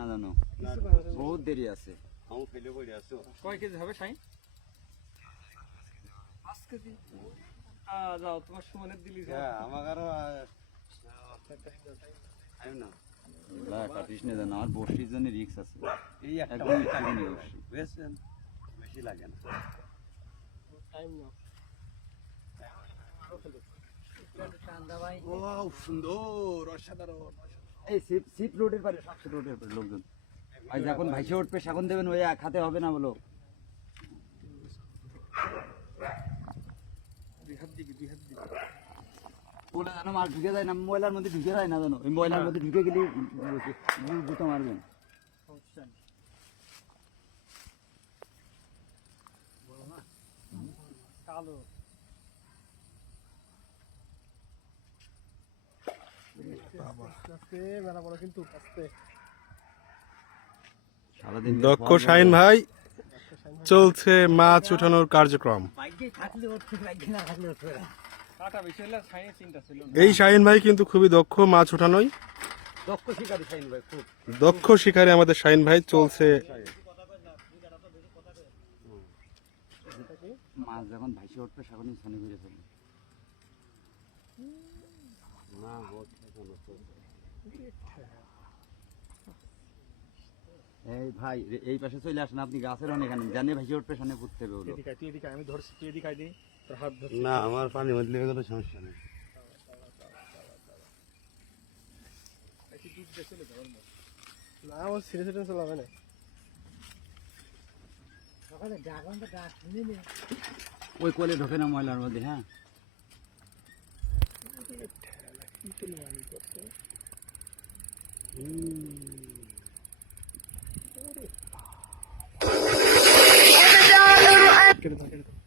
না জানো, বহুত দেরি আছে। আমি ফেলে পড়ে আছো। কয় কেজি হবে শাইন? 5 কেজি। যাও তোমার সুমনের দিলি যাও। হ্যাঁ আমার আরো আইও না। এগুলা কাটিস না জানো, আর বর্ষির জন্য রিস্ক আছে। এই একটা একদম টাকা নিয়ে বসছি। বুঝছেন, বেশি লাগে না। টাইম নাও। ও সুন্দর, অসাধারণ। এই সিপ রোডের পারে, 700 রোডের পারে লোকজন। আর যখন ভাইসে উঠবে শাকন দেবেন, ওই এক হাতে হবে না বলো। দুই হাত দিবি। বলে জানো মাছ ঢুকে যায় না, ময়লার মধ্যে ঢুকে যায় না জানো, ওই ময়লার মধ্যে ঢুকে গেলে জুতো মারবেন। সমস্যা নেই। কালো। আস্তে মেলা বড় কিন্তু আস্তে। সারাদিন দক্ষ শাহিন ভাই চলছে মাছ উঠানোর কার্যক্রম। কাটা বেশি হলে শাইনের চিন্তা ছিল না। এই শাহিন ভাই কিন্তু খুবই দক্ষ মাছ উঠানোই, দক্ষ শিকারী শাইন ভাই খুব। দক্ষ শিকারী আমাদের শাহিন ভাই। চলছে মাছ যখন ভাইসে উঠবে শাকনই ছানি করে ফেলবে। না এই ভাই এই পাশে চলে আসেন, আপনি গাছের অনেক জানে ভাইসে উঠবে সামনে পুঁততে হবে ওগুলো। তুই এদিকে আমি ধরছি, তুই এদিকে দিই তোর হাত ধরছি। না আমার পানির মধ্যে লেগে গেলে সমস্যা নেই। না ও সিরিয়াস সিরিয়াস চলাবে না। ওই কোলে ঢোকে না ময়লার মধ্যে। হ্যাঁ কেটে দাও।